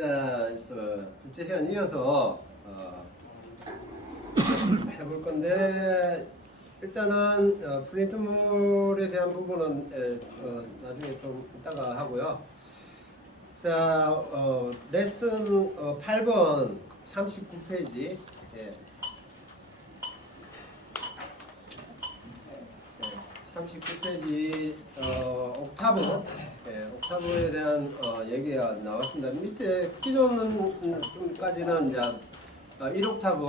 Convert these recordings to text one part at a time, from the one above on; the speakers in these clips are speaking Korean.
자, 또 둘째 시간 이어서 해볼 건데 일단은 프린트물에 대한 부분은 나중에 좀 이따가 하고요. 자, 레슨 8번 39페이지. 예. 39페이지 옥타브, 옥타브에 대한 얘기가 나왔습니다. 밑에 기존까지는 이제 1옥타브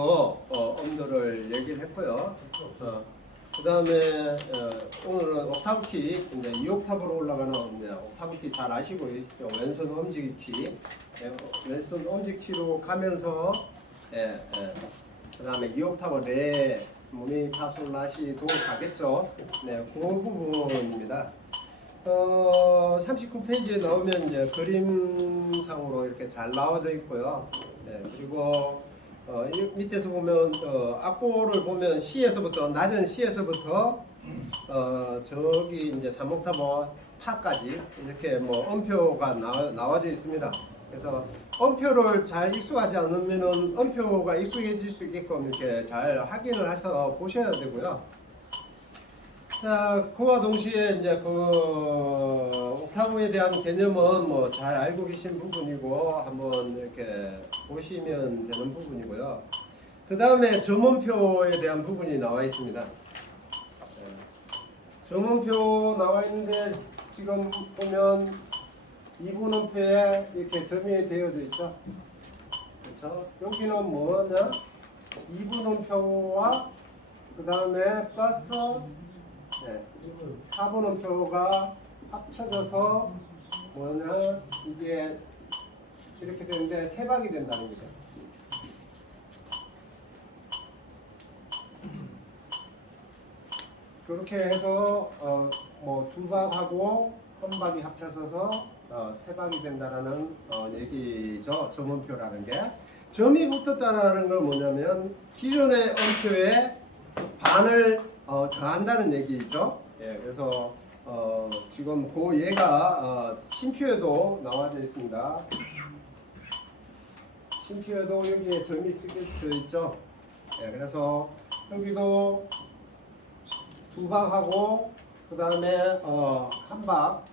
엄도를 얘기를 했고요. 그 다음에 오늘은 옥타브 키, 이제 2옥타브로 올라가는 이제 옥타브 키 잘 아시고 계시죠? 왼손 엄지기 키, 왼손 엄지 키로 가면서 그 다음에 2옥타브 레 모미 파솔라시도 가겠죠. 네, 그 부분입니다. 39페이지에 나오면 이제 그림상으로 이렇게 잘 나와져 있고요. 네, 그리고 밑에서 보면 악보를 보면 C에서부터 낮은 C에서부터 저기 이제 3옥타브 파까지 이렇게 뭐 음표가 나와져 있습니다. 그래서 음표를 잘 익숙하지 않으면은 음표가 익숙해질 수 있게끔 이렇게 잘 확인을 해서 보셔야 되고요. 자, 그와 동시에 이제 그 옥타브에 대한 개념은 뭐 잘 알고 계신 부분이고 한번 이렇게 보시면 되는 부분이고요. 그 다음에 점음표에 대한 부분이 나와 있습니다. 점음표 나와 있는데 지금 보면 2분음표에 이렇게 점이 되어져 있죠. 그렇죠? 여기는 뭐냐? 2분음표와 그 다음에 플러스 4분음표가 합쳐져서 뭐냐? 이게 이렇게 되는데 세 박이 된다는 거죠. 그렇게 해서 뭐 두 박하고 한 박이 합쳐져서 세 박이 된다라는 얘기죠. 점음표라는 게 점이 붙었다라는 건 뭐냐면 기존의 음표에 반을 더한다는 얘기죠. 예, 그래서 지금 그 얘가 심표에도 나와져 있습니다. 심표에도 여기에 점이 찍혀져 있죠. 예, 그래서 여기도 두 박하고 그 다음에 한 박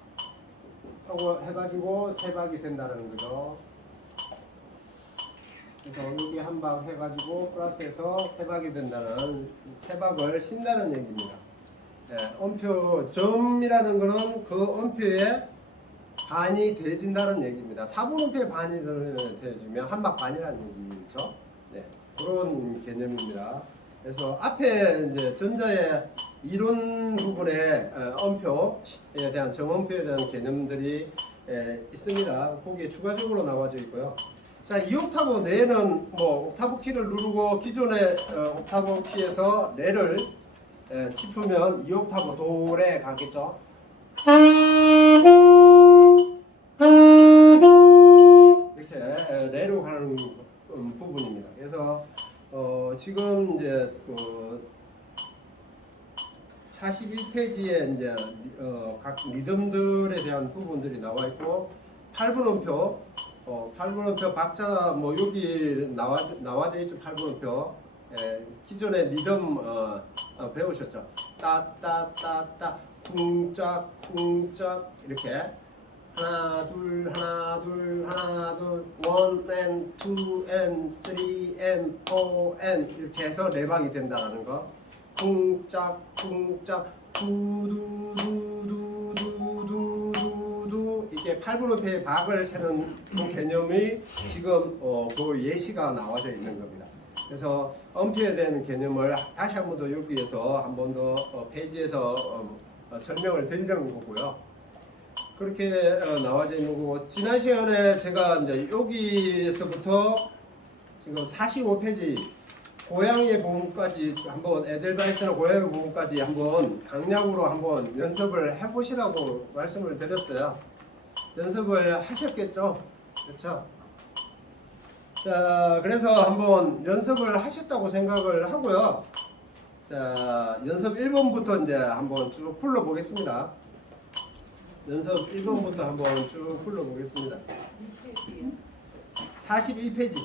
하고 해가지고 세 박이 된다는 거죠. 그래서 여기 한 박 해가지고 플러스해서 세 박이 된다는 세 박을 신다는 얘기입니다. 음표 점이라는 거는 그 음표에 반이 되어진다는 얘기입니다. 4분음표에 반이 되어지면 한 박 반이라는 얘기죠. 네, 그런 개념입니다. 그래서 앞에 이제 전자의 이론 부분에 음표에 대한 정음표에 대한 개념들이 있습니다. 거기에 추가적으로 나와져 있고요. 자, 2옥타브 내는 뭐 옥타브 키를 누르고 기존의 옥타브 키에서 레를 짚으면 2옥타브 도레 가겠죠. 이렇게 레로 가는 부분입니다. 그래서 지금 이제 41페이지에 이제 각 리듬들에 대한 부분들이 나와 있고 8분음표 8분음표 박자 뭐 여기 나와져 있죠. 8분음표 기존의 리듬 배우셨죠. 따따따따 쿵짝 쿵짝 이렇게 하나 둘 하나 둘 하나 둘 원 and two and three and four and 이렇게 해서 네 박이 된다는 거. 쿵짝 쿵짝 두두두두두두두 이게 8분음표의 박을 세는 그 개념이 지금 그 예시가 나와져 있는 겁니다. 그래서 음표에 대한 개념을 다시 한 번 더 여기에서 한 번 더 페이지에서 설명을 드리는 거고요. 그렇게 나와져 있는 거고 지난 시간에 제가 이제 여기에서부터 지금 45페이지 고양이의 보험까지 한번 에델바이스나 고양이의 보험까지 한번 강약으로 한번 연습을 해보시라고 말씀을 드렸어요. 연습을 하셨겠죠? 그렇죠? 자, 그래서 한번 연습을 하셨다고 생각을 하고요. 자, 연습 1번부터 이제 한번 쭉 풀어보겠습니다. 연습 1번부터 한번 쭉 풀어보겠습니다. 41페이지.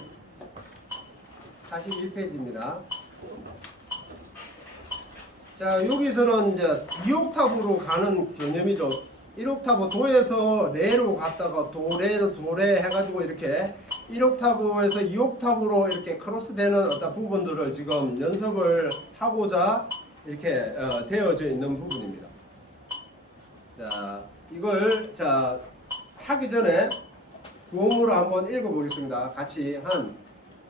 41페이지입니다. 자, 여기서는 이제 2옥타브로 가는 개념이죠. 1옥타브 도에서 레로 갔다가 도레 해가지고 이렇게 1옥타브에서 2옥타브로 이렇게 크로스되는 어떤 부분들을 지금 연습을 하고자 이렇게 되어져 있는 부분입니다. 자, 이걸 하기 전에 구호물을 한번 읽어보겠습니다. 같이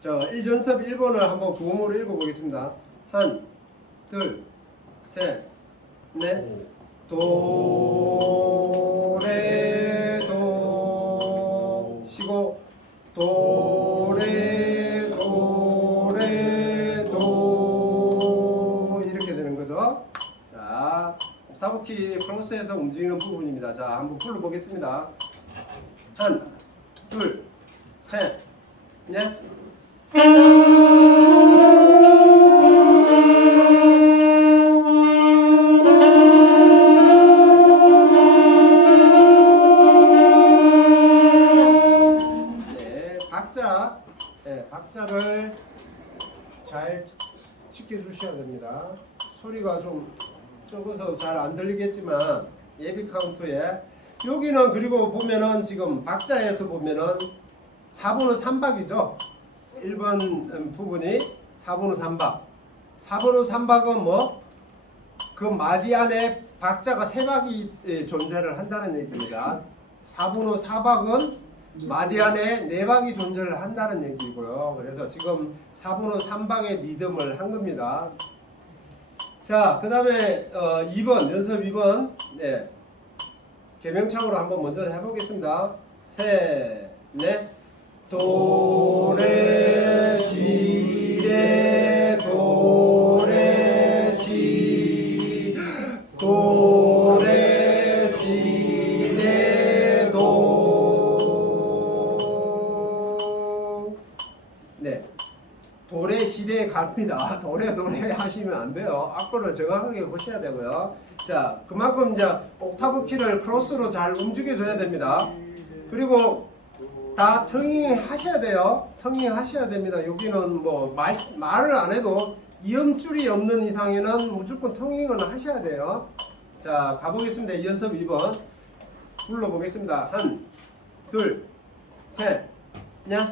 연습 1번을 한번 구호물을 읽어보겠습니다. 한, 둘, 셋, 넷. 도, 레, 도, 쉬고, 도, 레, 도, 레, 도, 이렇게 되는 거죠. 자, 옥타브 키 크로스에서 움직이는 부분입니다. 자, 한번 불러보겠습니다. 한, 둘, 셋, 넷. 박자를 잘 지켜주셔야 됩니다. 소리가 좀 적어서 잘 안 들리겠지만 예비 카운트에 여기는 그리고 보면은 지금 박자에서 보면은 4분의 3박이죠. 1번 부분이 4분의 3박. 4분의 3박은 뭐? 그 마디 안에 박자가 3박이 존재를 한다는 얘기입니다. 4분의 4박은 마디 안에 4박이 존재를 한다는 얘기고요. 그래서 지금 4분의 3박의 리듬을 한 겁니다. 자, 그 다음에 2번, 연습 2번. 네. 개명창으로 한번 먼저 해보겠습니다. 셋, 넷. 도, 레, 시, 레, 도, 레, 시, 도, 레, 시, 레, 도. 네. 도레 시대에 갑니다. 도레 하시면 안 돼요. 악보를 정확하게 보셔야 되고요. 자, 그만큼 이제 옥타브 키를 크로스로 잘 움직여줘야 됩니다. 그리고 다 텅잉 하셔야 돼요. 텅잉 하셔야 됩니다. 여기는 뭐 말을 안 해도 이음줄이 없는 이상에는 무조건 텅잉은 하셔야 돼요. 자, 가보겠습니다. 연습 2번 불러보겠습니다. 한, 둘, 셋, 냐.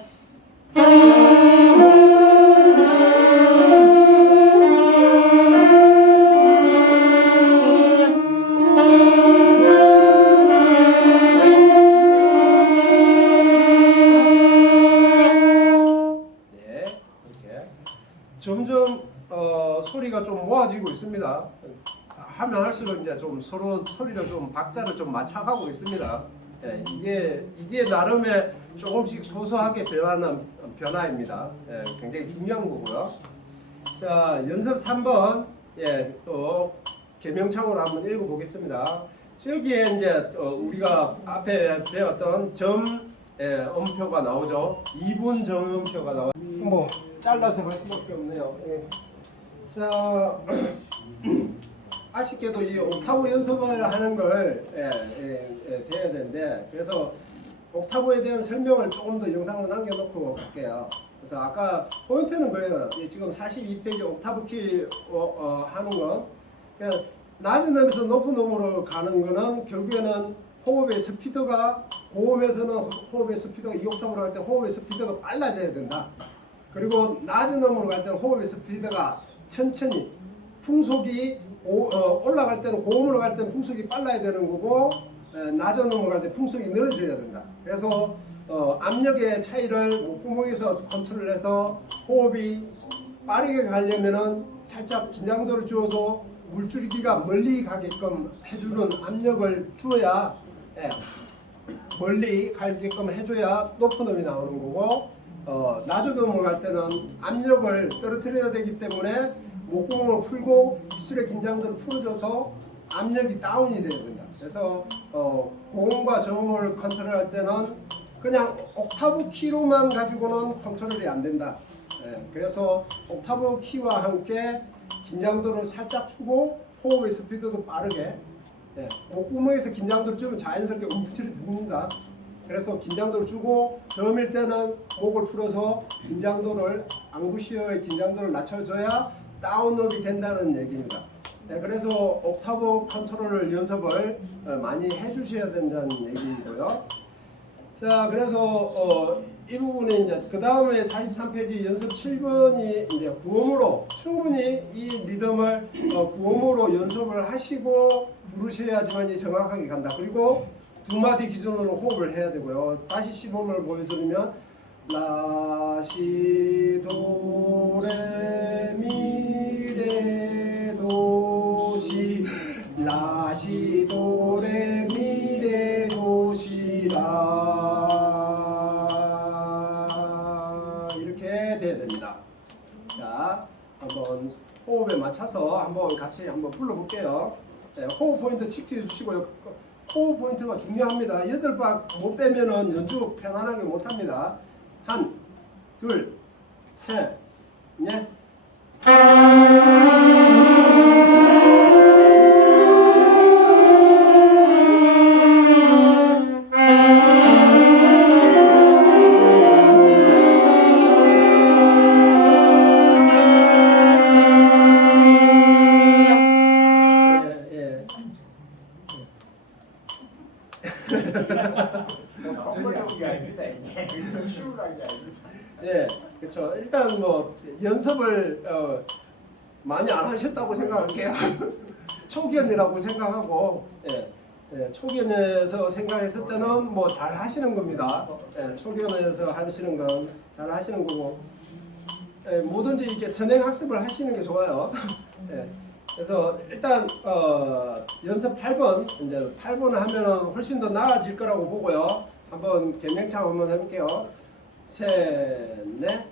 점점 소리가 좀 모아지고 있습니다. 하면 할수록 이제 좀 서로 소리를 좀 박자를 좀 맞춰가고 있습니다. 예, 이게 나름의 조금씩 소소하게 변하는 변화입니다. 예, 굉장히 중요한 거고요. 자, 연습 3번 또 개명창으로 한번 읽어보겠습니다. 저기에 이제 우리가 앞에 배웠던 음표가 나오죠. 2분 점음표가 나오죠. 뭐 잘라서 할 수밖에 없네요. 예. 자, 아쉽게도 이 옥타브 연습을 하는 걸 돼야 되는데, 그래서 옥타브에 대한 설명을 조금 더 영상으로 남겨놓고 갈게요. 그래서 아까 포인트는 그래요. 지금 42페이지 옥타브 키 하는 건 그냥 낮은 음에서 높은 음으로 가는 거는 결국에는 호흡의 스피드가 고음에서는 호흡의 스피드가 2옥타브로 할 때 호흡의 스피드가 빨라져야 된다. 그리고 낮은 음으로 갈 때는 호흡의 스피드가 천천히 풍속이 올라갈 때는 고음으로 갈 때는 풍속이 빨라야 되는 거고 낮은 음으로 갈 때 풍속이 늘어져야 된다. 그래서 압력의 차이를 목구멍에서 컨트롤해서 호흡이 빠르게 가려면은 살짝 긴장도를 주어서 물줄기가 멀리 가게끔 해주는 압력을 주어야 멀리 가게끔 해줘야 높은 음이 나오는 거고 낮은 음으로 갈 때는 압력을 떨어뜨려야 되기 때문에 목구멍을 풀고 입술의 긴장도를 풀어줘서 압력이 다운이 돼야 된다. 그래서 고음과 저음을 컨트롤할 때는 그냥 옥타브 키로만 가지고는 컨트롤이 안 된다. 그래서 옥타브 키와 함께 긴장도를 살짝 주고 호흡의 스피드도 빠르게 목구멍에서 긴장도를 주면 자연스럽게 움츠려 듭니다. 그래서 긴장도를 주고 저음일 때는 목을 풀어서 긴장도를 앙부시어의 긴장도를 낮춰줘야 다운업이 된다는 얘기입니다. 네, 그래서 옥타브 컨트롤 연습을 많이 해주셔야 된다는 얘기고요. 자, 그래서 이 부분에 이제 그 다음에 43페이지 연습 7번이 이제 구음으로 충분히 이 리듬을 구음으로 연습을 하시고 부르셔야지만이 정확하게 간다. 그리고 두 마디 기준으로 호흡을 해야 되고요. 다시 시범을 보여드리면 라시 도레미레도시 라시 도레미레도시 라 이렇게 돼야 됩니다. 자, 한번 호흡에 맞춰서 한번 같이 한번 불러볼게요. 네, 호흡 포인트 지켜 주시고요. 호흡 포인트가 중요합니다. 8박 못 빼면은 연주 편안하게 못 합니다. 한, 둘, 셋, 넷. 예, 그렇죠. 일단 뭐 연습을 많이 안 하셨다고 생각할게요. 초기연이라고 생각하고, 초기연에서 생각했을 때는 뭐 잘 하시는 겁니다. 초기연에서 하시는 건 잘 하시는 거고, 뭐든지 이렇게 선행 학습을 하시는 게 좋아요. 그래서 일단 연습 8번, 이제 8번 하면은 훨씬 더 나아질 거라고 보고요. 한번 개명창 한번 해볼게요. 셋, 넷.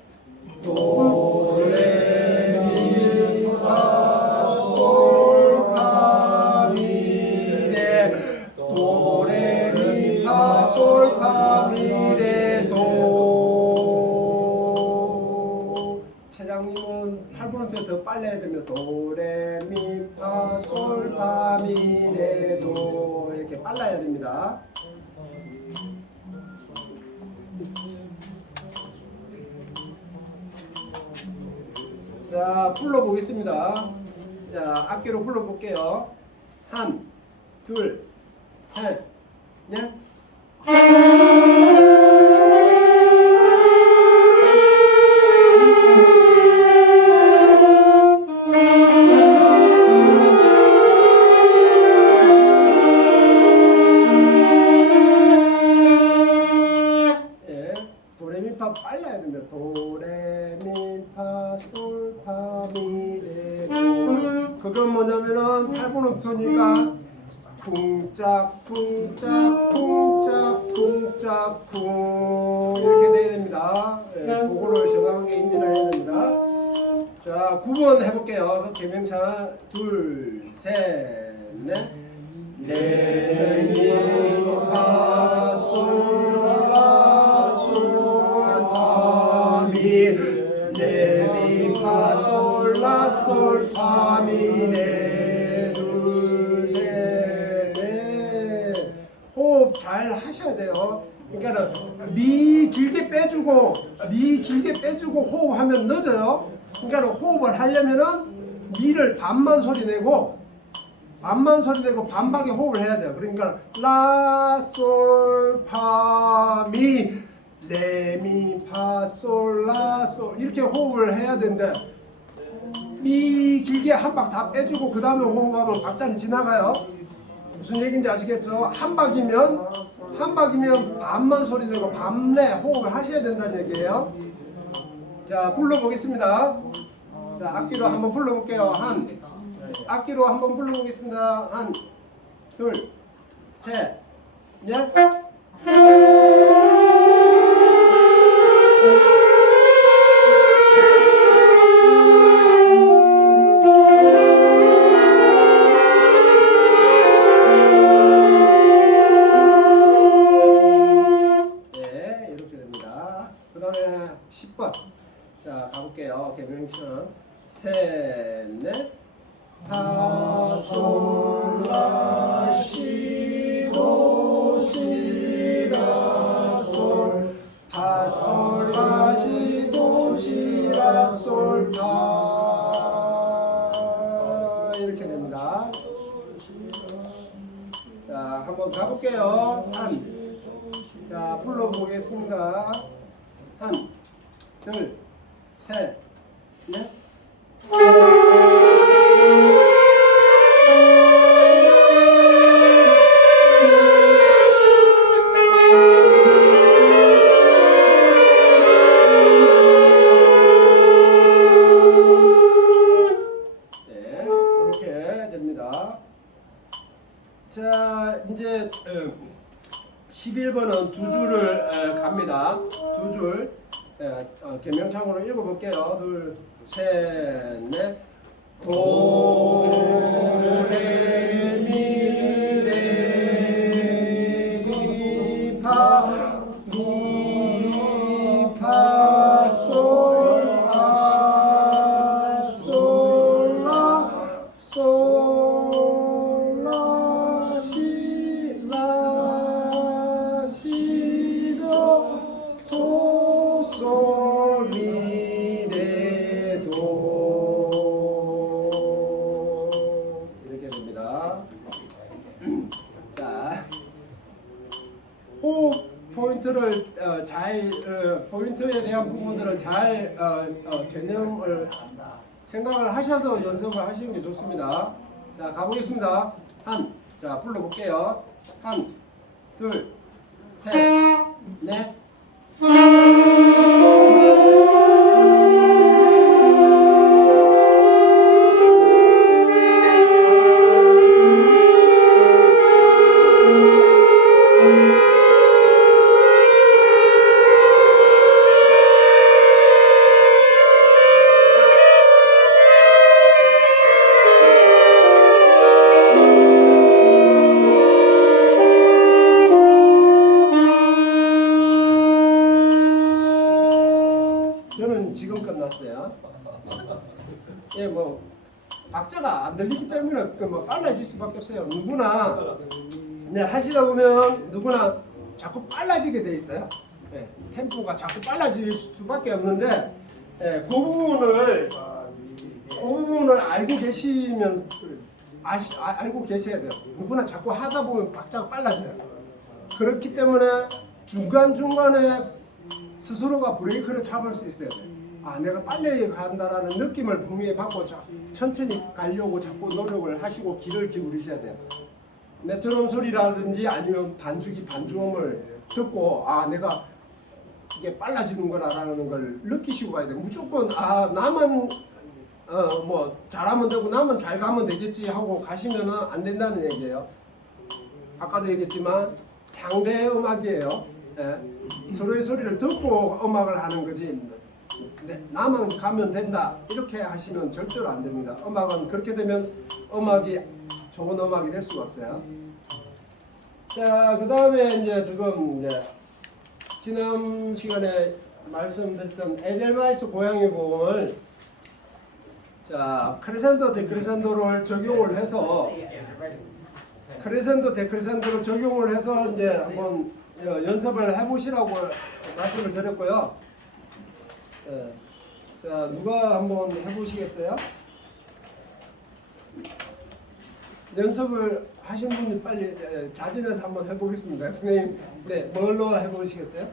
도레미파솔파미레 도레미파솔파미레도. 차장님은 8분음표 더 빨리 해야 되면 도레미파솔파미레도 이렇게 빨라야 됩니다. 자, 불러보겠습니다. 자, 악기로 불러볼게요. 한, 둘, 셋, 넷. 도레미파 빨라야 됩니다. 도레미파 솔파미레도. 그건 뭐냐면은 8분음표니까 쿵짝 쿵짝 쿵짝 쿵짝 쿵 이렇게 돼야 됩니다. 그거를 정확하게 인지를 해야 됩니다. 자, 9번 해볼게요. 그 개명창 둘, 셋, 넷. 레미파 솔라 솔파미 레미파 솔라 솔파미레 둘, 셋, 넷. 호흡 잘 하셔야 돼요. 그러니까는 미 길게 빼주고 호흡하면 늦어요. 그러니까 호흡을 하려면은 미를 반만 소리 내고 반박에 호흡을 해야 돼요. 그러니까 라, 솔, 파, 미, 레, 미, 파, 솔, 라, 솔 이렇게 호흡을 해야 되는데 미 길게 한 박 다 빼주고 그 다음에 호흡하면 박자는 지나가요. 무슨 얘기인지 아시겠죠? 한 박이면 반만 소리 내고 반내 호흡을 하셔야 된다는 얘기예요. 자, 불러보겠습니다. 자, 악기로 한번 불러볼게요. 악기로 한번 불러보겠습니다. 한, 둘, 셋, 넷. 네, 이렇게 됩니다. 그 다음에 10번. 자, 가볼게요. 개명처럼. 셋, 넷. 파, 솔, 라, 시, 도, 시, 라. 이렇게 됩니다. 자, 한번 가볼게요. 자, 불러보겠습니다. 한, 둘, 셋, 넷. 자, 이제 11번은 두 줄을 갑니다. 두 줄 개명창으로 읽어볼게요. 둘, 셋, 넷. 도, 레, 미, 레, 미, 파, 미, 파, 솔, 라, 솔, 라, 솔, 라, 시, 라, 시, 도, 도, 솔, 미, 레, 도. 이렇게 됩니다. 자, 호흡 포인트를 포인트에 대한 부분들을 잘 개념을 생각을 하셔서 연습을 하시는 게 좋습니다. 자, 가보겠습니다. 자, 불러볼게요. 한, 둘, 셋, 넷. 저는 지금 끝났어요. 예, 뭐 박자가 안 들리기 때문에 뭐 빨라질 수밖에 없어요. 누구나 하시다 보면 누구나 자꾸 빨라지게 돼 있어요. 예, 템포가 자꾸 빨라질 수밖에 없는데 그 부분을 알고 계시면 알고 계셔야 돼요. 누구나 자꾸 하다 보면 박자가 빨라져요. 그렇기 때문에 중간중간에 스스로가 브레이크를 잡을 수 있어야 돼. 내가 빨리 간다라는 느낌을 분명히 받고 천천히 가려고 자꾸 노력을 하시고 귀를 기울이셔야 돼요. 메트로놈 소리라든지 아니면 반주음을 듣고 내가 이게 빨라지는 거라는 걸 느끼시고 가야 돼요. 무조건 나만 뭐 잘하면 되고 나만 잘 가면 되겠지 하고 가시면은 안 된다는 얘기예요. 아까도 얘기했지만 상대 음악이에요. 서로의 소리를 듣고 음악을 하는 거지 나만 가면 된다 이렇게 하시면 절대로 안 됩니다. 음악은 그렇게 되면 음악이 좋은 음악이 될 수가 없어요. 자, 그 다음에 이제 지금 지난 시간에 말씀드렸던 에델마이스 고양이 부분을 자 크레센도 데크레센도를 적용을 해서 크레센도 데크레센도를 적용을 해서 이제 한번 연습을 해보시라고 말씀을 드렸고요. 자, 누가 한번 해보시겠어요? 연습을 하신 분이 빨리 자진해서 한번 해보겠습니다. 선생님, 네, 뭘로 해보시겠어요?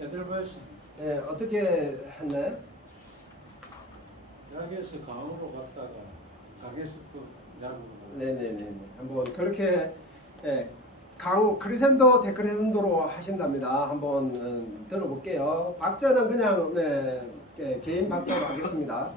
에델마이스. 네, 어떻게 했나요? 약에서 강으로 갔다가 강에서 또 약으로. 네네네. 한번 그렇게 크리센도 데크레센도로 하신답니다. 한번 들어볼게요. 박자는 그냥 개인 박자로 하겠습니다.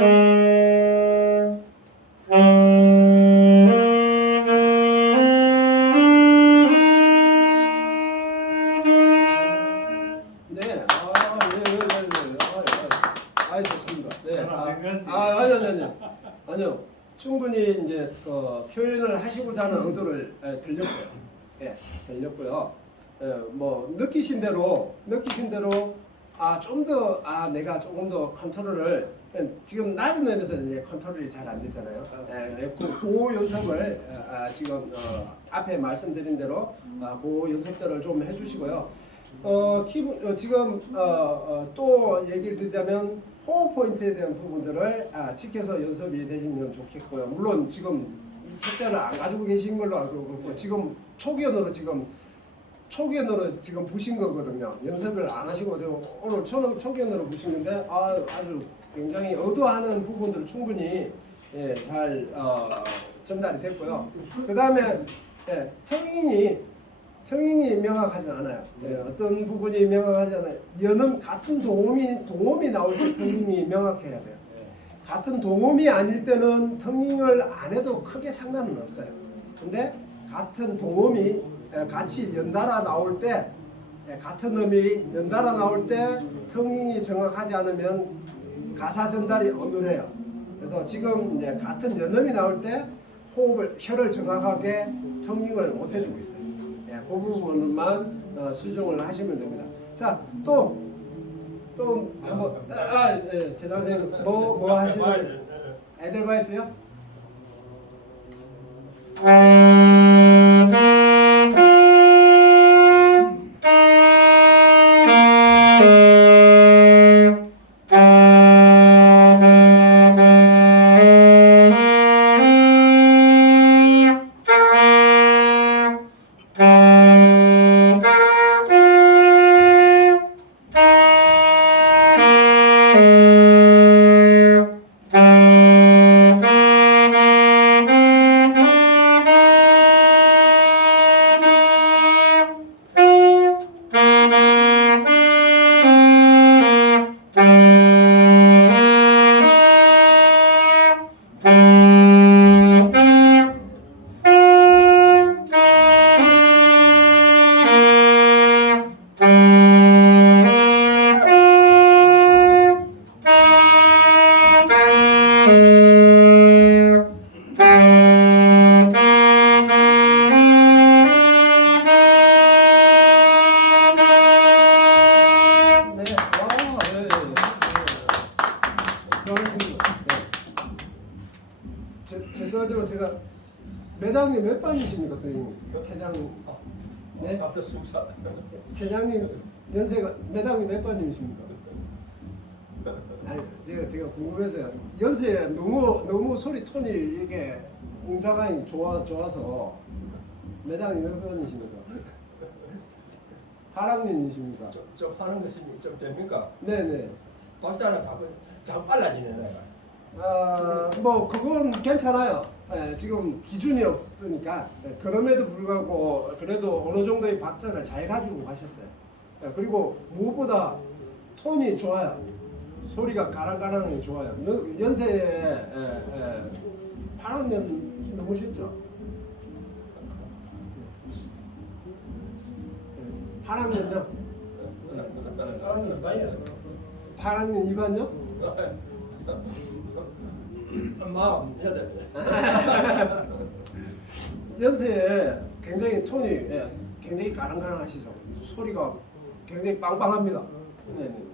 네, 좋습니다. 네, 아니요. 충분히 이제 표현을 하시고자 하는 의도를 들렸어요. 예, 들렸고요. 뭐 느끼신 대로 좀 더 내가 조금 더 컨트롤을 지금 낮은 음에서 이제 컨트롤이 잘 안 되잖아요. 그 연습을 지금 앞에 말씀드린 대로 그 연습들을 좀 해주시고요. 지금 또 얘기를 드리자면 호흡 포인트에 대한 부분들을 지켜서 연습이 되시면 좋겠고요. 물론 지금 이 책자를 안 가지고 계신 걸로 알고 있고 지금 초기연으로 지금 부신 거거든요. 연습을 안 하시고 오늘 초기연으로 부신 건데 아주 굉장히 의도하는 부분들 충분히 잘 전달이 됐고요. 그 다음에 청인이 명확하지 않아요. 어떤 부분이 명확하지 않아요. 연음 같은 동음이 나올 때 청인이 명확해야 돼요. 같은 동음이 아닐 때는 텅잉을 안 해도 크게 상관은 없어요. 근데 같은 동음이 같이 연달아 나올 때 같은 음이 연달아 나올 때 텅잉이 정확하지 않으면 가사 전달이 어눌해요. 그래서 지금 이제 같은 연음이 나올 때 혀를 정확하게 텅잉을 못 해주고 있어요. 그 부분만 수정을 하시면 됩니다. 자, 또 한번 재단 선생님 뭐 하시는 에델바이스요? 죄송하지만 제가 매당님 몇 반이십니까, 선생님? 체장 네? 앞서 숨사. 체장님 연세가 매당님 몇 반이십니까? 아니 제가 궁금해서요. 연세 너무 소리 톤이 이게 웅장하니 좋아서 매당님 몇 반이십니까? 하랑님이십니까? 좀 하는 것이 좀 됩니까? 네네. 박자나 자꾸 빨라지네 내가. 뭐 그건 괜찮아요. 지금 기준이 없으니까. 그럼에도 불구하고 그래도 어느 정도의 박자를 잘 가지고 가셨어요. 그리고 무엇보다 톤이 좋아요. 소리가 가랑가랑하게 좋아요. 연세에 8학년 넘으셨죠? 8학년요? 8학년 많이 8학년 2반요? 마음 해야 돼. 연세에 굉장히 톤이 굉장히 가랑가랑하시죠. 소리가 굉장히 빵빵합니다. 네네.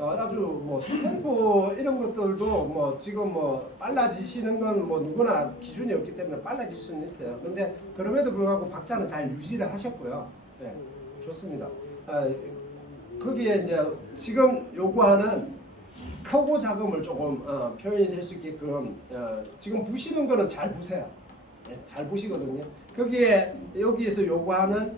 아주 뭐 템포 이런 것들도 뭐 지금 뭐 빨라지시는 건 뭐 누구나 기준이 없기 때문에 빨라질 수는 있어요. 근데 그럼에도 불구하고 박자는 잘 유지를 하셨고요. 네, 좋습니다. 거기에 이제 지금 요구하는 크고 작음을 조금 표현이 될 수 있게끔 지금 부시는 거는 잘 부세요. 네, 잘 부시거든요. 거기에 여기에서 요구하는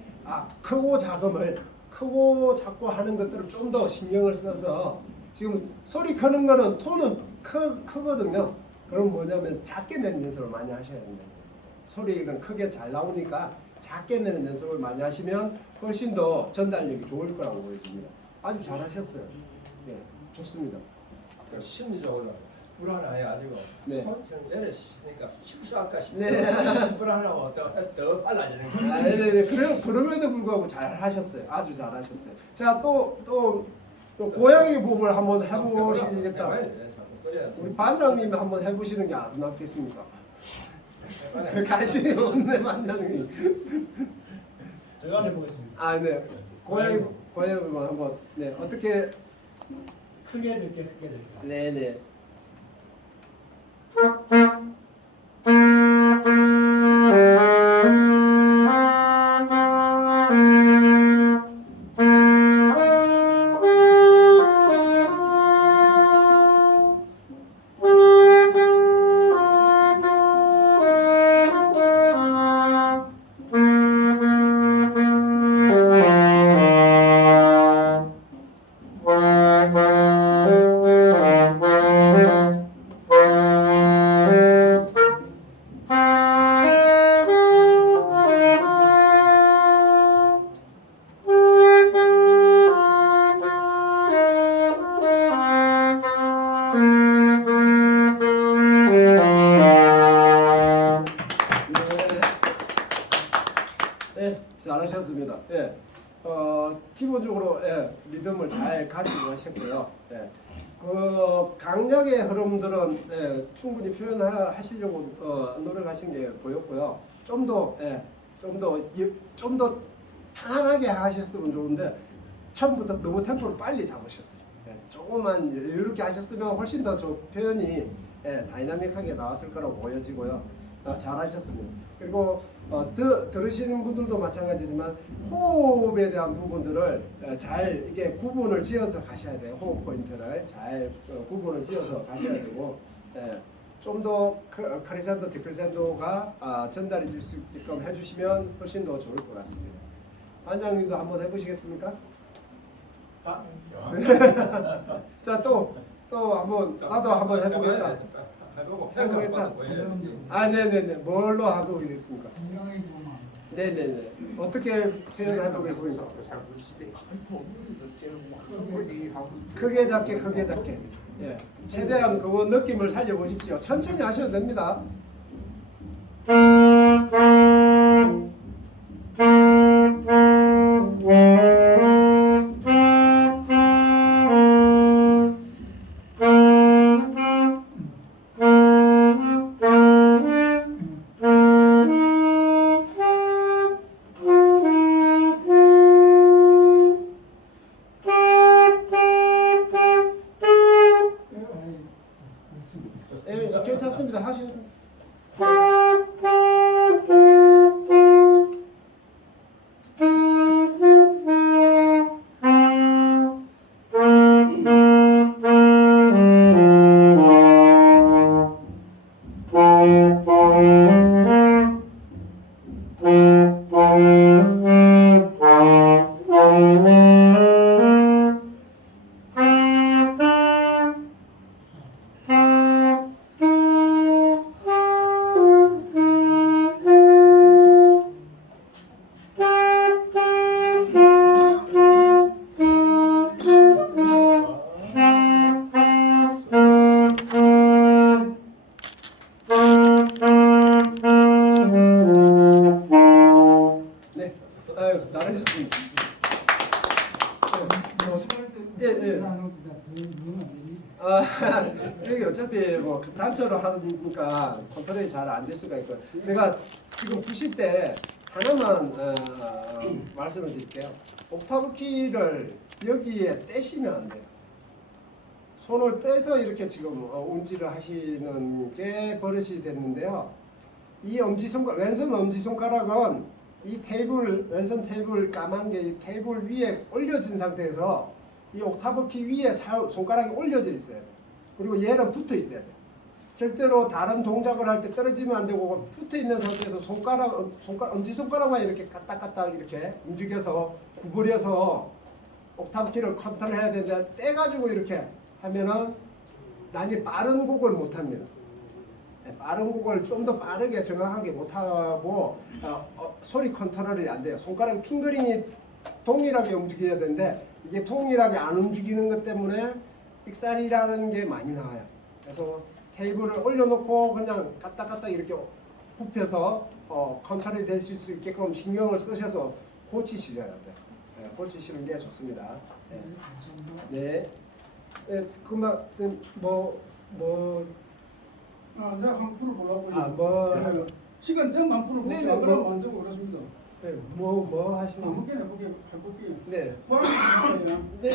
크고 작음을 크고 작고 하는 것들을 좀 더 신경을 써서 지금 소리 크는 거는 톤은 크거든요. 그럼 뭐냐면 작게 내는 연습을 많이 하셔야 됩니다. 소리는 크게 잘 나오니까 작게 내는 연습을 많이 하시면 훨씬 더 전달력이 좋을 거라고 보여집니다. 아주 잘하셨어요. 네, 좋습니다. 그 심리적으로 불안해가지고 네. 좀 애를 씻으니까 실수할까 싶어. 네. 불안하고 또 해서 더 빨라지는 거예요. 아, 네네. 그럼에도 불구하고 잘 하셨어요. 아주 잘 하셨어요. 자, 또 고양이 몸을 한번 해보시겠다. 해봐야 돼, 자꾸. 그래야 우리 반장님이 한번 해보시는 게 안 낫겠습니까? 해봐야 그 돼. 관심이 없네, 반장님. 제가 해보겠습니다. 아, 네. 고양이만 한번, 네. 어떻게, 크게 들게 크게 들게. 네네. 네, 잘하셨습니다. 예, 기본적으로 리듬을 잘 가지고 하셨고요. 예, 그 강약의 흐름들은 충분히 표현하시려고 노력하신 게 보였고요. 좀 더 편안하게 하셨으면 좋은데 처음부터 너무 템포를 빨리 잡으셨어요. 조금만 이렇게 하셨으면 훨씬 더 저 표현이 다이나믹하게 나왔을 거라고 보여지고요. 잘하셨습니다. 그리고 들으시는 분들도 마찬가지지만 호흡에 대한 부분들을 잘 이게 구분을 지어서 가셔야 돼요. 호흡 포인트를 잘 구분을 지어서 가셔야 되고 좀 더 크리산도 디크리산도가 전달이 될 수 있게끔 해주시면 훨씬 더 좋을 것 같습니다. 반장님도 한번 해보시겠습니까? 아, 자, 또 한번 나도 한번 해보겠다. 해보고 해보겠다. 보여야지. 아, 네네네. 뭘로 하고 오겠습니까? 건강히 보면. 네네네. 어떻게 표현해 보겠습니까? 크게 작게 크게 작게. 예. 최대한 그 느낌을 살려 보십시오. 천천히 하셔도 됩니다. 예, 괜찮습니다. 하시죠. 네, 아유 잘하셨습니다. 예. 여기 어차피 뭐 단체로 하니까 컨트롤이 잘 안 될 수가 있고 제가 지금 부실 때 하나만 말씀을 드릴게요. 옥타브 키를 여기에 떼시면 안 돼요. 손을 떼서 이렇게 지금 운지를 하시는 게 버릇이 됐는데요. 이 엄지손가락, 왼손 엄지손가락은 이 테이블, 왼손 테이블 까만 게 이 테이블 위에 올려진 상태에서 이 옥타브 키 위에 손가락이 올려져 있어요. 그리고 얘는 붙어 있어야 돼요. 절대로 다른 동작을 할 때 떨어지면 안 되고 붙어 있는 상태에서 엄지손가락만 이렇게 까딱까딱 이렇게 움직여서 구부려서 옥타브 키를 컨트롤해야 되는데 떼가지고 이렇게 하면은 나중에 빠른 곡을 못 합니다. 빠른 곡을 좀 더 빠르게 정확하게 못하고 소리 컨트롤이 안 돼요. 손가락 핑거링이 동일하게 움직여야 되는데 이게 동일하게 안 움직이는 것 때문에 익살이라는 게 많이 나와요. 그래서 테이블을 올려놓고 그냥 까딱까딱 이렇게 굽혀서 컨트롤이 되실 수 있게끔 신경을 쓰셔서 고치시려야 돼요. 네, 고치시는 게 좋습니다. 네. 네, 그만 선생님 내가 한번 풀어보려고. 뭐 시간 되면 한번 풀어볼게요. 네, 네, 그럼 뭐- 안 되고 그렇습니다. 뭐 하시는 한번 해볼게요. 네. 뭐 하는 거예요? 네.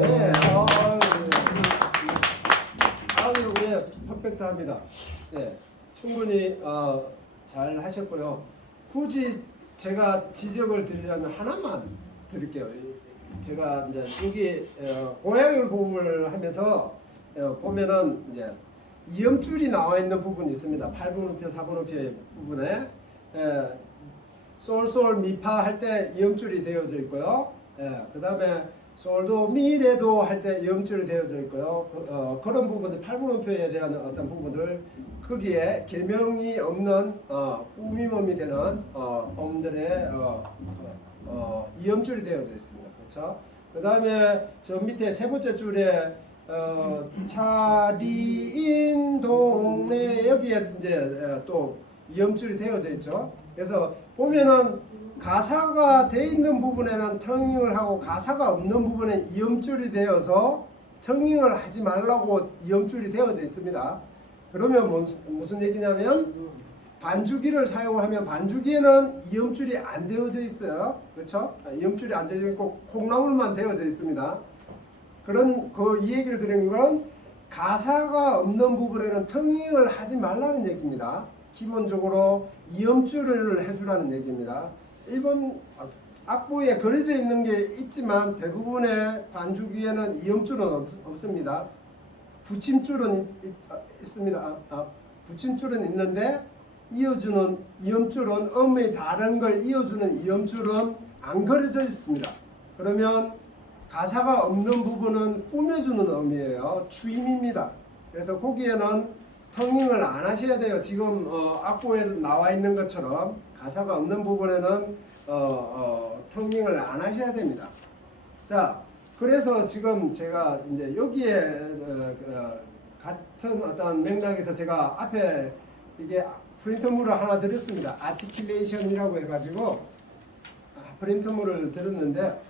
네, 아주 예, 퍼펙트합니다. 네, 충분히 잘 하셨고요. 굳이 제가 지적을 드리자면 하나만 드릴게요. 제가 이제 여기 고양이 보험을 하면서 보면은 이제 이음줄이 나와 있는 부분이 있습니다. 8분음표, 4분음표의 부분에 솔솔 미파 할 때 이음줄이 되어져 있고요. 그 다음에 솔도 미레도 할 때 이음줄이 되어져 있고요. 그런 부분들 8분음표에 대한 어떤 부분들 거기에 개명이 없는 꾸밈음이 되는 음들의 이음줄이 되어져 있습니다. 그렇죠? 그 다음에 저 밑에 세 번째 줄에 차리인 동네 여기에 이제 또 이음줄이 되어져 있죠. 그래서 보면은 가사가 돼 있는 부분에는 텅잉을 하고 가사가 없는 부분에 이음줄이 되어서 텅잉을 하지 말라고 이음줄이 되어져 있습니다. 그러면 무슨 얘기냐면 반주기를 사용하면 반주기에는 이음줄이 안 되어져 있어요. 그렇죠? 이음줄이 안 되어져 있고 콩나물만 되어져 있습니다. 그런 이 얘기를 드린 건 가사가 없는 부분에는 텅잉을 하지 말라는 얘기입니다. 기본적으로 이음줄을 해주라는 얘기입니다. 일본 악보에 그려져 있는 게 있지만 대부분의 반주기에는 이음줄은 없습니다. 붙임줄은 있습니다. 붙임줄은 있는데 이어주는 이음줄은 음의 다른 걸 이어주는 이음줄은 안 그려져 있습니다. 그러면 가사가 없는 부분은 꾸며주는 음이에요. 추임입니다. 그래서 거기에는 텅잉을 안 하셔야 돼요. 지금 악보에 나와 있는 것처럼 가사가 없는 부분에는 텅잉을 안 하셔야 됩니다. 자, 그래서 지금 제가 이제 여기에 같은 어떤 맥락에서 제가 앞에 이게 프린트물을 하나 드렸습니다. 아티큘레이션이라고 해가지고 프린트물을 드렸는데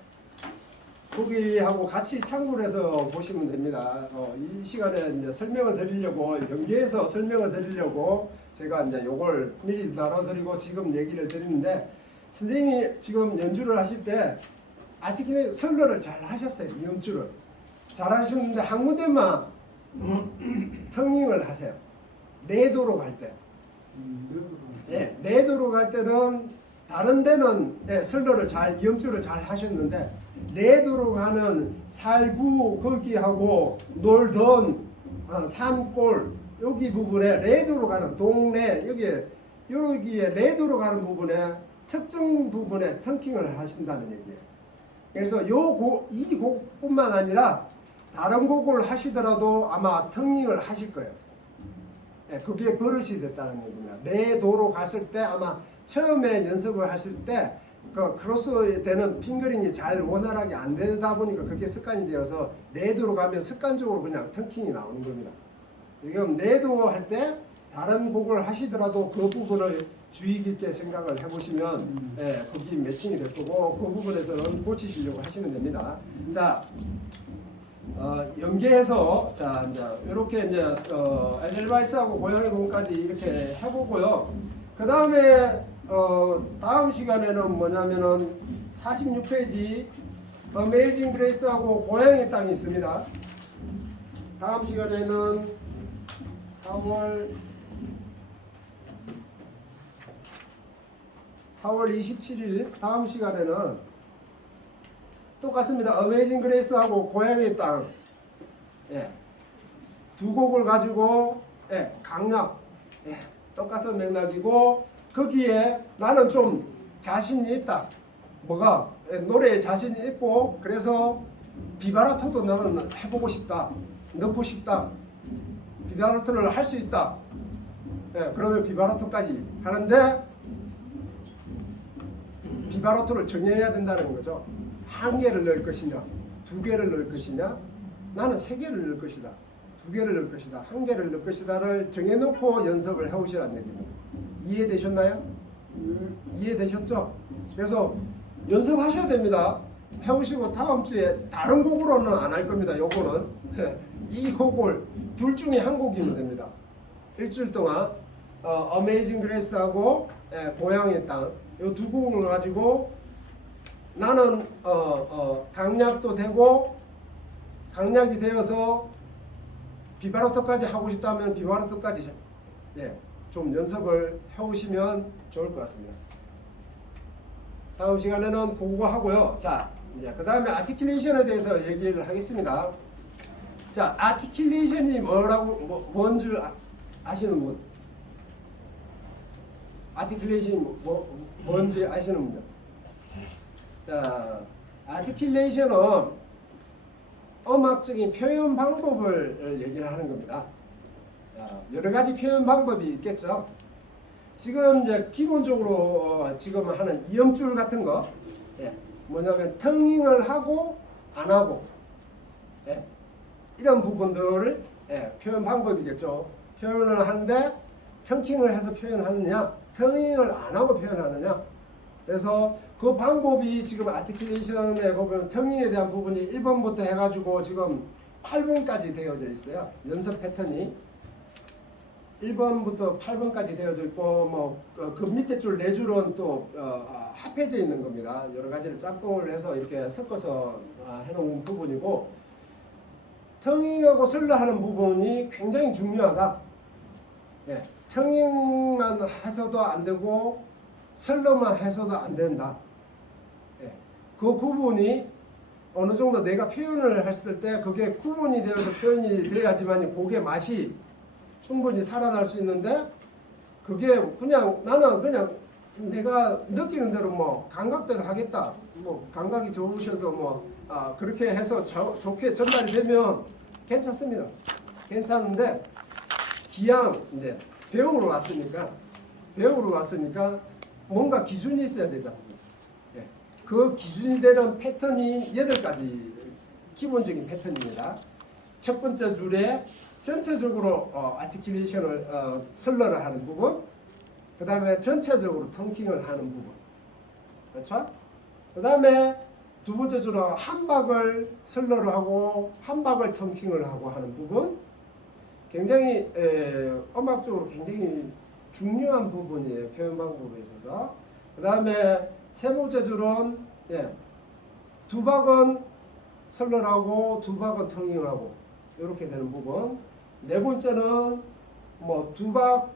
거기하고 같이 참고를 해서 보시면 됩니다. 이 시간에 이제 설명을 드리려고 연계해서 설명을 드리려고 제가 이제 요걸 미리 나눠드리고 지금 얘기를 드리는데 선생님이 지금 연주를 하실 때 아티큘레이션 설러를 잘 하셨어요. 이음줄을 잘 하셨는데 한 군데만 텅잉을 하세요. 레도로 갈 때. 네, 레도로 갈 때는 다른 데는 설러를 잘 이음줄을 잘 하셨는데 레도로 가는 살부 거기하고 놀던 산골 여기 부분에 레도로 가는 동네 여기에 레도로 가는 부분에 특정 부분에 텅킹을 하신다는 얘기예요. 그래서 이 곡뿐만 아니라 다른 곡을 하시더라도 아마 텅잉을 하실 거예요. 네, 그게 버릇이 됐다는 얘기입니다. 레도로 갔을 때 아마 처음에 연습을 하실 때 그 크로스 되는 핑거링이 잘 원활하게 안 되다 보니까 그게 습관이 되어서 레도로 가면 습관적으로 그냥 텅킹이 나오는 겁니다. 지금 레도 할 때 다른 곡을 하시더라도 그 부분을 주의 깊게 생각을 해보시면 거기 매칭이 될 거고 그 부분에서는 고치시려고 하시면 됩니다. 자, 연계해서 자 이제 이렇게 이제 에델바이스하고 고양이 부분까지 이렇게 해보고요. 그 다음에 다음 시간에는 뭐냐면은 46페이지 어메이징 그레이스하고 고향의 땅이 있습니다. 다음 시간에는 4월 27일 다음 시간에는 똑같습니다. 어메이징 그레이스하고 고향의 땅 두 곡을 가지고 강약 똑같은 맥락이고 거기에 나는 좀 자신이 있다. 뭐가 노래에 자신이 있고 그래서 비바라토도 나는 해보고 싶다. 넣고 싶다. 비바라토를 할 수 있다. 그러면 비바라토까지 하는데 비바라토를 정해야 된다는 거죠. 한 개를 넣을 것이냐, 두 개를 넣을 것이냐, 나는 세 개를 넣을 것이다. 두 개를 넣을 것이다. 한 개를 넣을 것이다를 정해놓고 연습을 해오시라는 얘기입니다. 이해되셨나요? 이해되셨죠? 그래서 연습하셔야 됩니다. 해오시고 다음 주에 다른 곡으로는 안 할 겁니다. 요거는 이 곡을 둘 중에 한 곡이면 됩니다. 일주일 동안 어메이징 그레이스하고 고향의 땅 이 두 곡을 가지고 나는 강약도 되고 강약이 되어서 비바라토까지 하고 싶다면 비바라토까지 좀 연습을 해오시면 좋을 것 같습니다. 다음 시간에는 그거 하고요. 자, 이제 그 다음에 아티큘레이션에 대해서 얘기를 하겠습니다. 자, 아티큘레이션이 뭔 줄 아시는 분? 아티큘레이션이 뭔지 아시는 분들? 자, 아티큘레이션은 음악적인 표현 방법을 얘기를 하는 겁니다. 여러 가지 표현 방법이 있겠죠. 지금 이제 기본적으로 지금 하는 이음줄 같은 거 뭐냐면 텅잉을 하고 안 하고 이런 부분들을 표현 방법이겠죠. 표현을 하는데 텅킹을 해서 표현하느냐 텅잉을 안 하고 표현하느냐. 그래서 그 방법이 지금 아티큘레이션에 보면 텅잉에 대한 부분이 1번부터 해가지고 지금 8번까지 되어져 있어요. 연습 패턴이 1번부터 8번까지 되어져 있고 뭐 그 밑에 줄 4줄은 또 합해져 있는 겁니다. 여러 가지를 짬뽕을 해서 이렇게 섞어서 해놓은 부분이고 텅잉하고 슬러 하는 부분이 굉장히 중요하다. 텅잉만 해서도 안 되고 슬러만 해서도 안 된다. 그 구분이 어느 정도 내가 표현을 했을 때 그게 구분이 되어서 표현이 돼야지만 곡의 맛이 충분히 살아날 수 있는데 그게 그냥 나는 그냥 내가 느끼는 대로 뭐 감각대로 하겠다. 뭐 감각이 좋으셔서 뭐 그렇게 해서 좋게 전달이 되면 괜찮습니다. 괜찮은데 기왕 이제 배우러 왔으니까 뭔가 기준이 있어야 되잖아요. 그 기준이 되는 패턴이 8가지 기본적인 패턴입니다. 첫 번째 줄에 전체적으로 아티큘레이션을 슬러를 하는 부분, 그 다음에 전체적으로 텅킹을 하는 부분, 그렇죠? 그 다음에 두 번째 줄은 한 박을 슬러를 하고 한 박을 텅킹을 하고 하는 부분, 굉장히 음악적으로 굉장히 중요한 부분이에요. 표현 방법에 있어서. 그 다음에 세 번째 줄은 두 박은 슬러를 하고 두 박은 텅킹을 하고 이렇게 되는 부분. 네 번째는 뭐 두 박,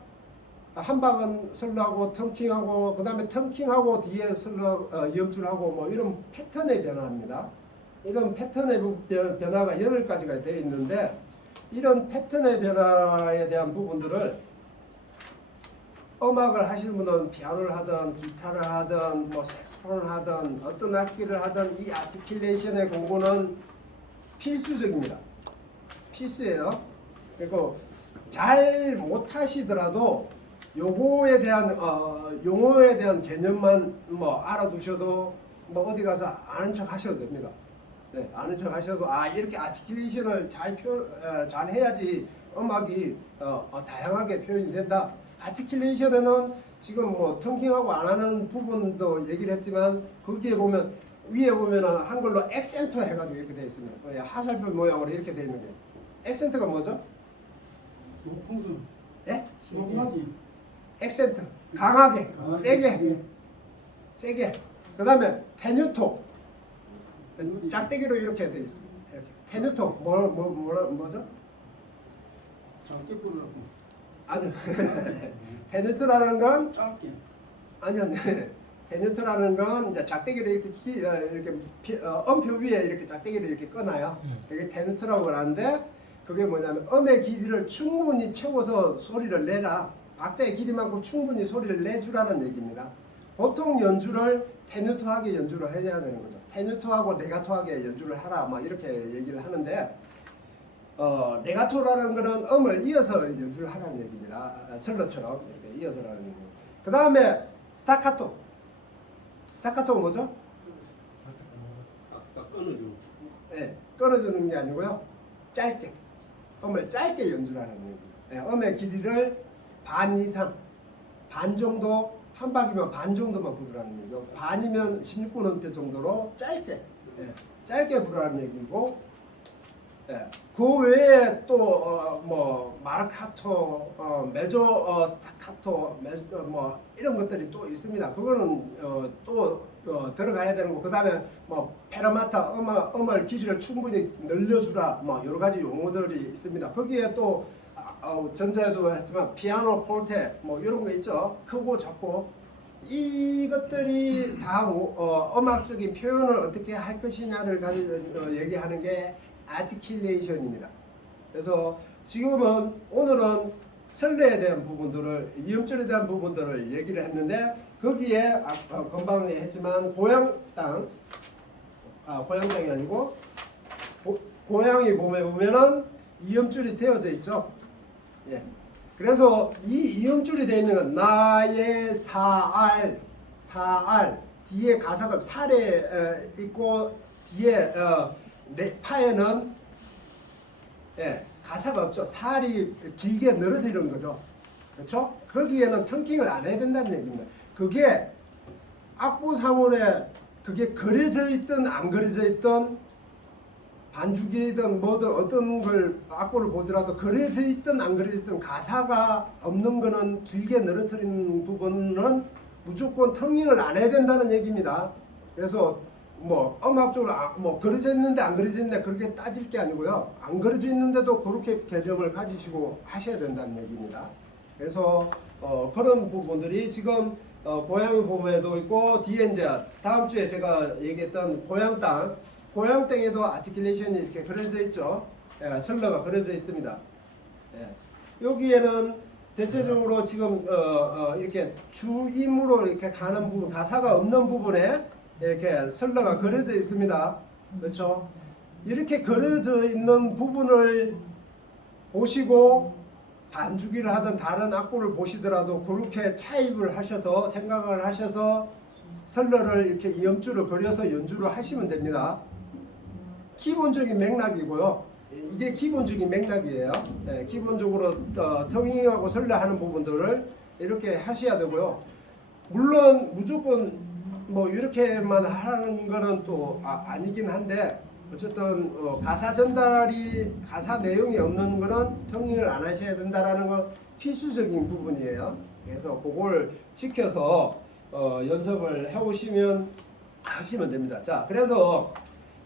한 박은 슬러하고 텅킹하고 그 다음에 텅킹하고 뒤에 슬러 이음줄하고 뭐 이런 패턴의 변화입니다. 이런 패턴의 변화가 8가지가 되어 있는데 이런 패턴의 변화에 대한 부분들을 음악을 하시는 분은 피아노를 하든 기타를 하든 뭐 색소폰을 하든 어떤 악기를 하든 이 아티큘레이션의 공부는 필수적입니다. 필수예요. 그리고 잘 못하시더라도 요거에 대한 용어에 대한 개념만 뭐 알아두셔도 뭐 어디 가서 아는 척 하셔도 됩니다. 아는 척 하셔도 이렇게 아티큘레이션을 잘 해야지 음악이 다양하게 표현이 된다. 아티큘레이션에는 지금 뭐 텅킹하고 안 하는 부분도 얘기를 했지만 거기에 보면 위에 보면은 한글로 액센트 해가지고 이렇게 되어 있습니다. 하살표 모양으로 이렇게 되어 있는 거예요. 액센트가 뭐죠? 높은 거. 예? 높은 액센트 강하게 세게 그 다음에 테뉴토. 짝대기로 이렇게 되어 있습니다. 이렇게. 테뉴토 뭐죠? 작게 부르라고. 아니요. 테뉴토라는 건 짧게. 아니요. 테뉴토라는 건 이제 짝대기를 음표 위에 이렇게 짝대기를 이렇게 꺼놔요. 그게 테뉴토라고 하는데 그게 뭐냐면 음의 길이를 충분히 채워서 소리를 내라. 박자의 길이만큼 충분히 소리를 내주라는 얘기입니다. 보통 연주를 테뉴토하게 연주를 해야 되는 거죠. 테뉴토하고 레가토하게 연주를 하라 막 이렇게 얘기를 하는데 레가토라는 거는 음을 이어서 연주를 하라는 얘기입니다. 슬러처럼 이렇게 이어서라는 얘기입니다. 그 다음에 스타카토. 스타카토가 뭐죠? 딱 끊어줘. 네, 끊어주는 게 아니고요. 짧게. 음을 짧게 연주를 하는 얘기입니다. 네, 음의 길이를 반 이상, 반 정도, 한 박이면 반 정도만 부르라는 얘기고, 반이면 16분음표 정도로 짧게, 짧게 부르라는 얘기고, 그 외에 또 뭐 마르카토, 메조 스타카토, 뭐 이런 것들이 또 있습니다. 그거는 또 들어가야 되는 거. 그 다음에 뭐 페라마타 음을 길이를 충분히 늘려주라. 뭐 여러 가지 용어들이 있습니다. 거기에 또 전자에도 했지만 피아노, 폴테 뭐 이런 거 있죠. 크고 작고 이것들이 다 음악적인 표현을 어떻게 할 것이냐를 가지고 얘기하는 게 아티큘레이션입니다. 그래서 지금은 오늘은 설레에 대한 부분들을 이음줄에 대한 부분들을 얘기를 했는데 거기에 금방 했지만 고향 땅이 아니고 고향이 보면은 이음줄이 되어져 있죠. 예. 그래서 이 이음줄이 되어 있는 건 나의 사알 뒤에 가사가 살에 있고 뒤에 파에는 가사가 없죠. 살이 길게 늘어지는 거죠. 그렇죠? 거기에는 턴킹을 안 해야 된다는 얘기입니다. 그게 악보상원에 그게 그려져 있든 안 그려져 있든 반주기든 뭐든 어떤 걸 악보를 보더라도 그려져 있든 안 그려져 있든 가사가 없는 거는 길게 늘어뜨리는 부분은 무조건 턴킹을 안 해야 된다는 얘기입니다. 그래서 뭐 음악적으로 뭐 그려져 있는데 안 그려져 있는데 그렇게 따질 게 아니고요. 안 그려져 있는데도 그렇게 개념을 가지시고 하셔야 된다는 얘기입니다. 그래서 그런 부분들이 지금 고향의 봄에도 있고 뒤에 이제 다음 주에 제가 얘기했던 고향 땅에도 아티큘레이션이 이렇게 그려져 있죠. 설러가 그려져 있습니다. 여기에는 대체적으로 지금 이렇게 주임으로 이렇게 가는 부분, 가사가 없는 부분에 이렇게 설러가 그려져 있습니다. 그렇죠? 이렇게 그려져 있는 부분을 보시고 반주기를 하든 다른 악보를 보시더라도 그렇게 차입을 하셔서 생각을 하셔서 설러를 이렇게 이음줄을 그려서 연주를 하시면 됩니다. 기본적인 맥락이고요. 이게 기본적인 맥락이에요. 기본적으로 텅잉하고 설러 하는 부분들을 이렇게 하셔야 되고요. 물론 무조건 뭐 이렇게만 하는 거는 또 아니긴 한데 어쨌든 가사 전달이 가사 내용이 없는 거는 텅잉을 안 하셔야 된다라는 건 필수적인 부분이에요. 그래서 그걸 지켜서 연습을 해오시면 하시면 됩니다. 자, 그래서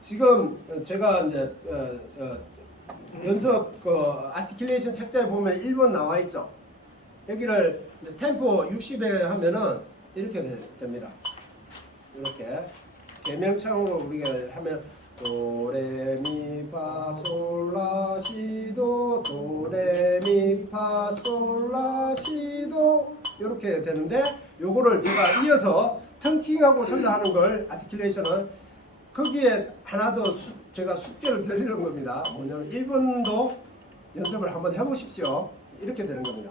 지금 제가 이제 연습 아티큘레이션 책자에 보면 1번 나와 있죠. 여기를 이제 템포 60에 하면은 이렇게 됩니다. 이렇게 개명창으로 우리가 하면 도레미파솔라시도 도레미파솔라시도 이렇게 되는데 요거를 제가 이어서 턴킹하고 설러하는 걸 아티큘레이션을 거기에 하나 더 제가 숙제를 드리는 겁니다. 뭐냐면 1번도 연습을 한번 해보십시오. 이렇게 되는 겁니다.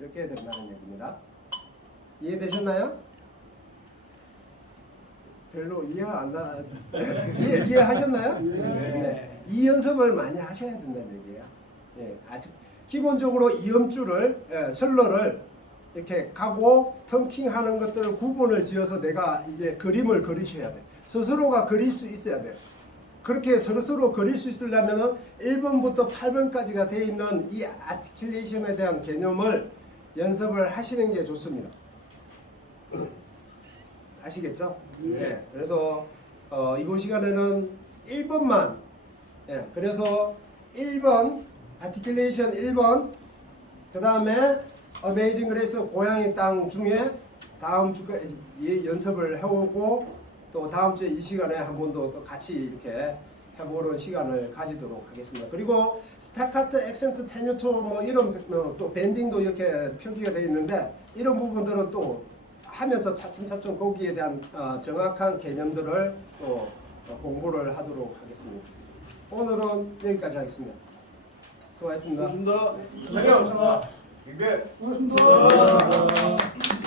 이렇게 된다는 얘기입니다. 이해되셨나요? 별로 이해가 안 나. 이해하셨나요? 네. 이 연습을 많이 하셔야 된다는 얘기예요. 아주 기본적으로 이음줄을 설러를 이렇게 가고 턴킹하는 것들을 구분을 지어서 내가 이제 그림을 그리셔야 돼. 스스로가 그릴 수 있어야 돼. 그렇게 스스로 그릴 수 있으려면은 1번부터 8번까지가 되어 있는 이 아티큘레이션에 대한 개념을 연습을 하시는 게 좋습니다. 아시겠죠? 네. 그래서 이번 시간에는 1번만, 예, 그래서 1번 아티큘레이션 1번, 그 다음에 어메이징 그레이스 고향의 땅 중에 다음 주까지 연습을 해오고 또 다음 주에 이 시간에 한 번 더 같이 이렇게 해보는 시간을 가지도록 하겠습니다. 그리고 스타카토, 액센트, 테뉴토 뭐 이런 또 밴딩도 이렇게 표기가 되어 있는데 이런 부분들은 또 하면서 차츰차츰 거기에 대한 정확한 개념들을 또 공부를 하도록 하겠습니다. 오늘은 여기까지 하겠습니다. 수고하셨습니다. 고맙습니다. 고생하셨습니다. 고맙습니다.